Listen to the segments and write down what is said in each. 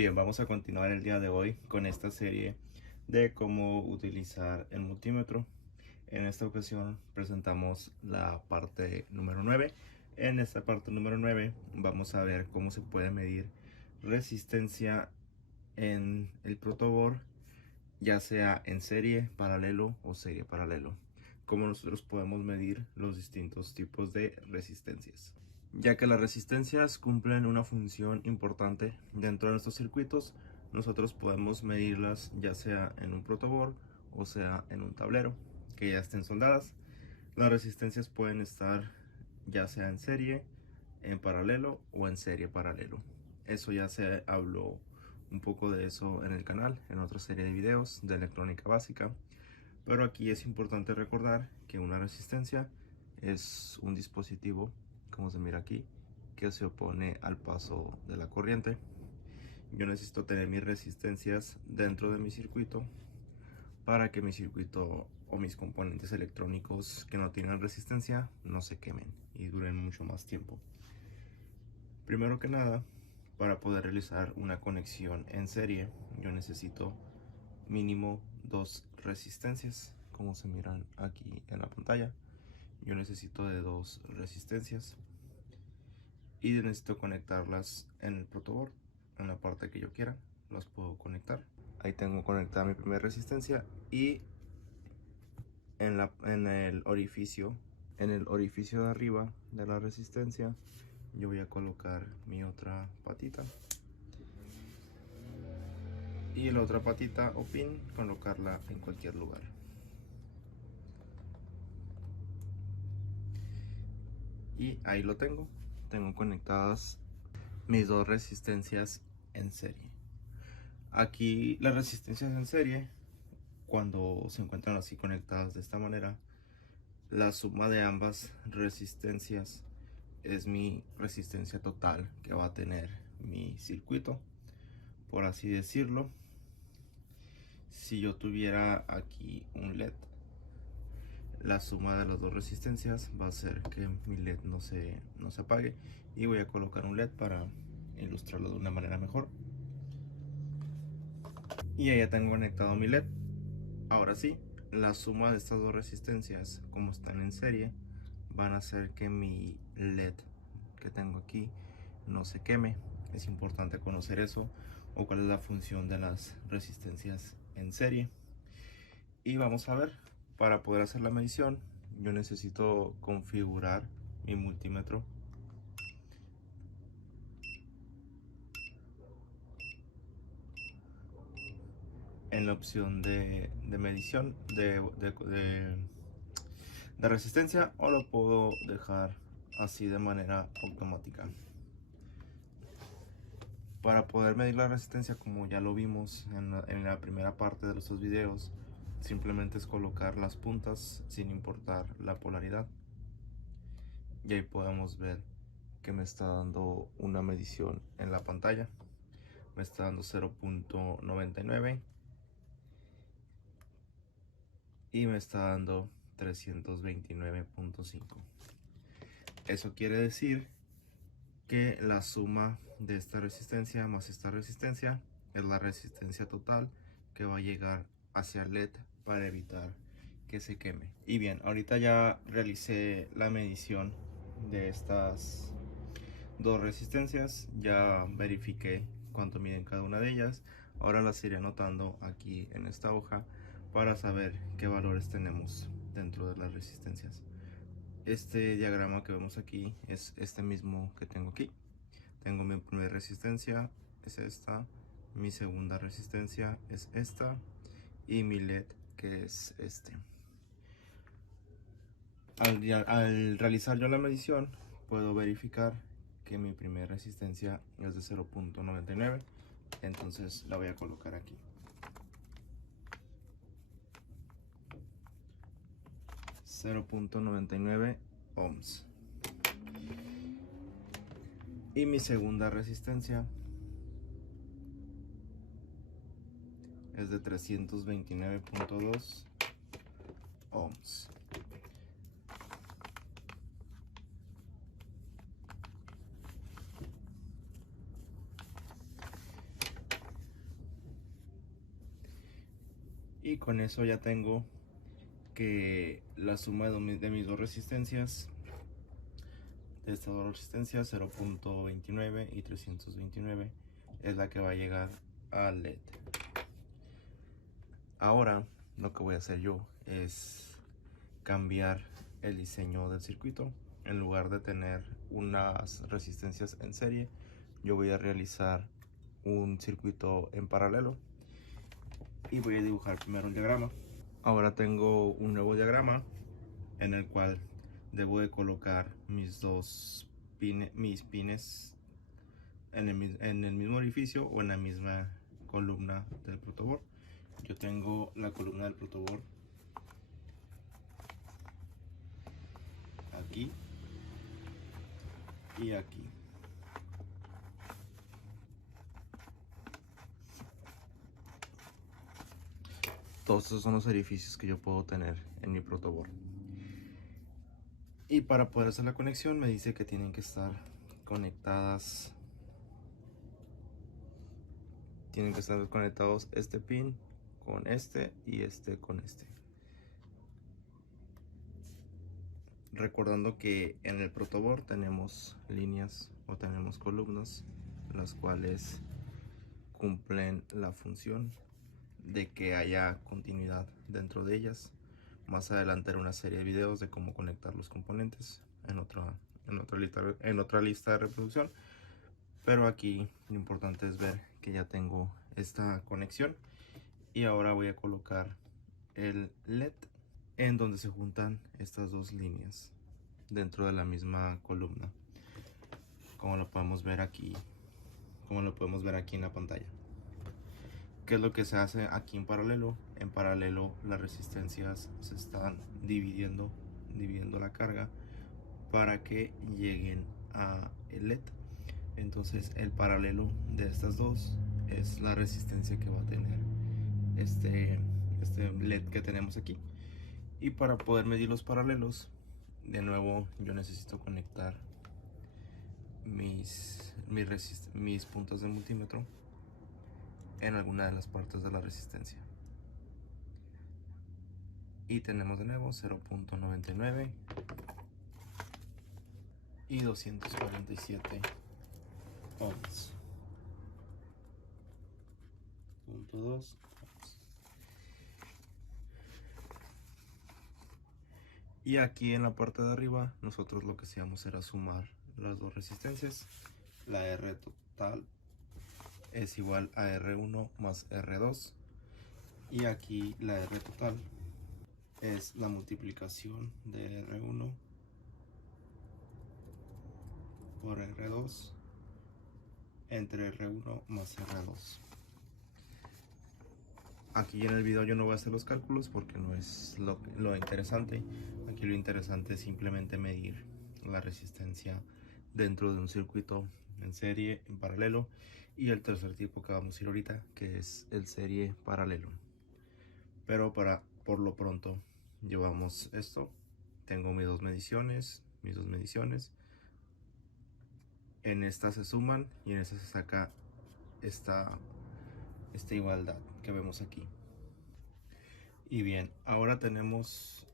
Bien, vamos a continuar el día de hoy con esta serie de cómo utilizar el multímetro. En esta ocasión presentamos la parte número 9. En esta parte número 9 vamos a ver cómo se puede medir resistencia en el protoboard, ya sea en serie paralelo o serie paralelo. Cómo nosotros podemos medir los distintos tipos de resistencias, ya que las resistencias cumplen una función importante dentro de nuestros circuitos. Nosotros podemos medirlas ya sea en un protoboard o sea en un tablero que ya estén soldadas. Las resistencias pueden estar ya sea en serie, en paralelo o en serie paralelo. Eso ya se habló un poco de eso en el canal, en otra serie de videos de electrónica básica. Pero aquí es importante recordar que una resistencia es un dispositivo, como se mira aquí, que se opone al paso de la corriente. Yo necesito tener mis resistencias dentro de mi circuito para que mi circuito o mis componentes electrónicos que no tienen resistencia no se quemen y duren mucho más tiempo. Primero que nada, para poder realizar una conexión en serie, yo necesito mínimo dos resistencias, como se miran aquí en la pantalla. Yo necesito de dos resistencias y necesito conectarlas en el protoboard, en la parte que yo quiera. Las puedo conectar. Ahí tengo conectada mi primera resistencia y en el orificio de arriba de la resistencia yo voy a colocar mi otra patita y la otra patita o pin colocarla en cualquier lugar. Y ahí lo tengo conectadas mis dos resistencias en serie. Aquí las resistencias en serie, cuando se encuentran así conectadas de esta manera, la suma de ambas resistencias es mi resistencia total que va a tener mi circuito, por así decirlo. Si yo tuviera aquí un LED, la suma de las dos resistencias va a hacer que mi LED no se apague, y voy a colocar un LED para ilustrarlo de una manera mejor. Y ahí ya tengo conectado mi LED. Ahora sí, la suma de estas dos resistencias, como están en serie, van a hacer que mi LED que tengo aquí no se queme. Es importante conocer eso, o cuál es la función de las resistencias en serie. Y vamos a ver, para poder hacer la medición yo necesito configurar mi multímetro. En la opción de medición de resistencia, o lo puedo dejar así de manera automática. Para poder medir la resistencia, como ya lo vimos en la primera parte de los dos videos, simplemente es colocar las puntas sin importar la polaridad, y ahí podemos ver que me está dando una medición en la pantalla. Me está dando 0.99 y me está dando 329.5. Eso quiere decir que la suma de esta resistencia más esta resistencia es la resistencia total que va a llegar hacia el LED para evitar que se queme. Y bien, ahorita ya realicé la medición de estas dos resistencias, ya verifiqué cuánto miden cada una de ellas. Ahora las iré anotando aquí en esta hoja para saber qué valores tenemos dentro de las resistencias. Este diagrama que vemos aquí es este mismo que tengo aquí. Tengo mi primera resistencia, es esta, mi segunda resistencia es esta, y mi LED, que es este. Al realizar yo la medición, puedo verificar que mi primera resistencia es de 0.99, entonces la voy a colocar aquí. 0.99 ohms. Y mi segunda resistencia es de 329.2 ohms. Y con eso ya tengo que la suma de mis dos resistencias, de estas dos resistencias 0.29 y 329, es la que va a llegar al LED. Ahora lo que voy a hacer yo es cambiar el diseño del circuito. En lugar de tener unas resistencias en serie, yo voy a realizar un circuito en paralelo y voy a dibujar primero el diagrama. Ahora tengo un nuevo diagrama en el cual debo de colocar mis pines en el mismo orificio o en la misma columna del protoboard. Yo tengo la columna del protoboard aquí y aquí. Todos estos son los orificios que yo puedo tener en mi protoboard. Y para poder hacer la conexión me dice que tienen que estar conectadas. Tienen que estar conectados este pin con este y este con este. Recordando que en el protoboard tenemos líneas o tenemos columnas, las cuales cumplen la función de que haya continuidad dentro de ellas. Más adelante haré una serie de videos de cómo conectar los componentes en otra lista de reproducción. Pero aquí lo importante es ver que ya tengo esta conexión. Y ahora voy a colocar el LED en donde se juntan estas dos líneas dentro de la misma columna, como lo podemos ver aquí, en la pantalla. ¿Qué es lo que se hace aquí en paralelo? En paralelo las resistencias se están dividiendo la carga para que lleguen a el LED. Entonces el paralelo de estas dos es la resistencia que va a tener este LED que tenemos aquí. Y para poder medir los paralelos, de nuevo yo necesito conectar mis puntos de multímetro en alguna de las partes de la resistencia. Y tenemos de nuevo 0.99 y 247 ohms. Punto 2 ohms. Y aquí en la parte de arriba nosotros lo que hacíamos era sumar las dos resistencias. La R total es igual a R1 más R2, y aquí la R total es la multiplicación de R1 por R2 entre R1 más R2. Aquí en el video yo no voy a hacer los cálculos porque no es lo interesante. Aquí lo interesante es simplemente medir la resistencia dentro de un circuito en serie, en paralelo, y el tercer tipo que vamos a ir ahorita, que es el serie paralelo. Pero por lo pronto llevamos esto. Tengo mis dos mediciones. En esta se suman y en esta se saca esta igualdad que vemos aquí. Y bien, ahora tenemos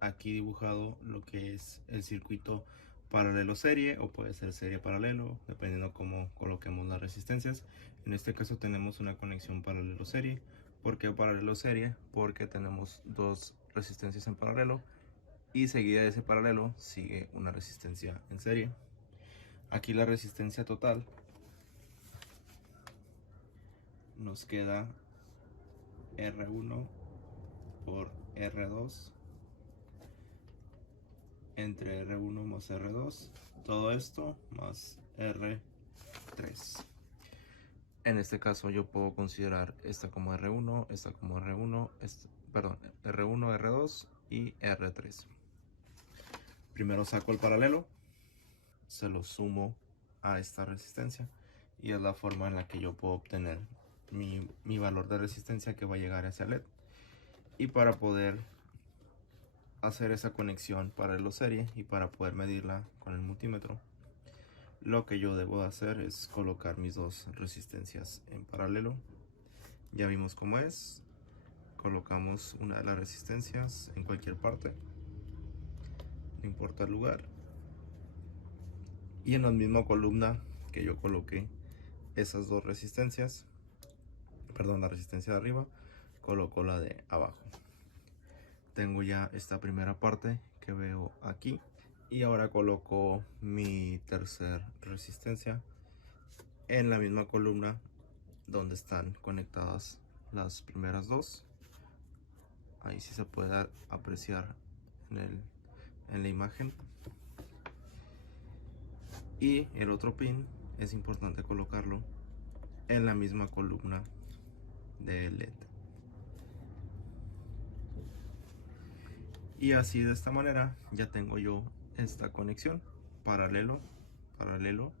aquí dibujado lo que es el circuito paralelo serie, o puede ser serie paralelo, dependiendo cómo coloquemos las resistencias. En este caso tenemos una conexión paralelo serie. ¿Por qué paralelo serie? Porque tenemos dos resistencias en paralelo y seguida de ese paralelo sigue una resistencia en serie. Aquí la resistencia total nos queda R1 por R2 entre R1 más R2, todo esto más R3. En este caso yo puedo considerar esta como R1, esta como R1, R1, R2 y R3. Primero saco el paralelo, se lo sumo a esta resistencia y es la forma en la que yo puedo obtener mi valor de resistencia que va a llegar hacia LED. Y para poder hacer esa conexión paralelo serie y para poder medirla con el multímetro, lo que yo debo hacer es colocar mis dos resistencias en paralelo. Ya vimos cómo es. colocamos una de las resistencias en cualquier parte, no importa el lugar, y en la misma columna que yo coloqué esas dos resistencias, perdón, la resistencia de arriba, coloco la de abajo. Tengo ya esta primera parte que veo aquí, y ahora coloco mi tercera resistencia en la misma columna donde están conectadas las primeras dos. Ahí sí se puede apreciar en la imagen. Y el otro pin es importante colocarlo en la misma columna del LED. Y así, de esta manera, ya tengo yo esta conexión: paralelo, paralelo,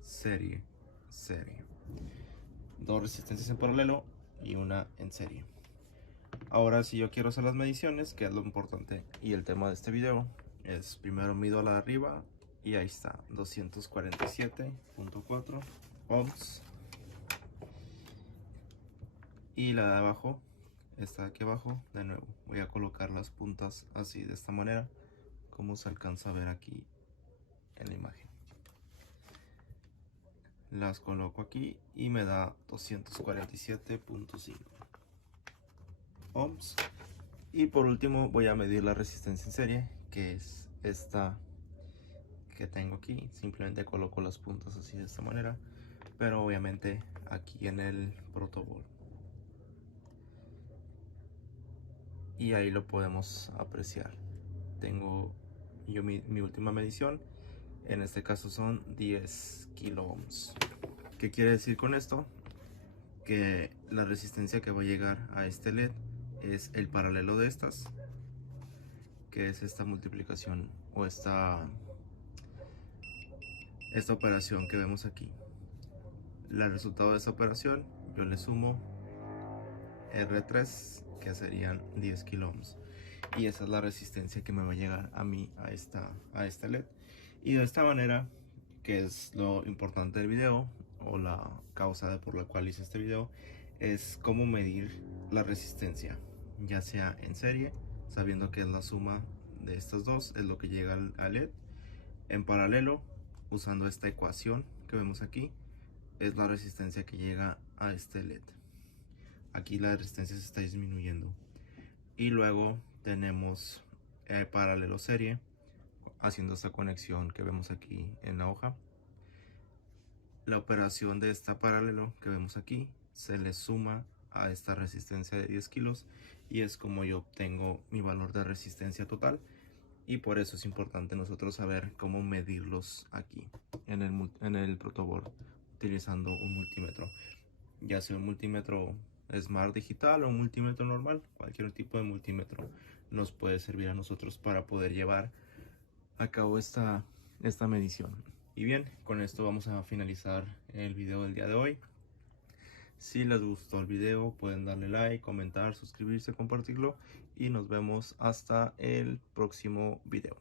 serie, serie. Dos resistencias en paralelo y una en serie. Ahora, si yo quiero hacer las mediciones, que es lo importante y el tema de este video, es primero mido la de arriba y ahí está, 247.4 ohms. Y la de abajo está aquí abajo. De nuevo voy a colocar las puntas así, de esta manera, como se alcanza a ver aquí en la imagen. Las coloco aquí y me da 247.5 ohms. Y por último voy a medir la resistencia en serie, que es esta que tengo aquí. Simplemente coloco las puntas así, de esta manera, pero obviamente aquí en el protoboard, y ahí lo podemos apreciar. Tengo yo mi última medición, en este caso son 10 kilo ohms. ¿Qué quiere decir con esto? Que la resistencia que va a llegar a este LED es el paralelo de estas, que es esta multiplicación o esta operación que vemos aquí. El resultado de esta operación, yo le sumo R3, que serían 10 kilo ohms, y esa es la resistencia que me va a llegar a mí a este LED. Y de esta manera, que es lo importante del video, o la causa por la cual hice este video, es cómo medir la resistencia, ya sea en serie, sabiendo que es la suma de estas dos, es lo que llega al LED. En paralelo, usando esta ecuación que vemos aquí, es la resistencia que llega a este LED. Aquí la resistencia se está disminuyendo. Y luego tenemos paralelo serie, haciendo esta conexión que vemos aquí en la hoja. La operación de esta paralelo que vemos aquí se le suma a esta resistencia de 10 kilos, y es como yo obtengo mi valor de resistencia total. Y por eso es importante nosotros saber cómo medirlos aquí en el protoboard, utilizando un multímetro, ya sea un multímetro Smart digital o un multímetro normal. Cualquier tipo de multímetro nos puede servir a nosotros para poder llevar a cabo esta medición. Y bien, con esto vamos a finalizar el video del día de hoy. Si les gustó el video, pueden darle like, comentar, suscribirse, compartirlo, y nos vemos hasta el próximo video.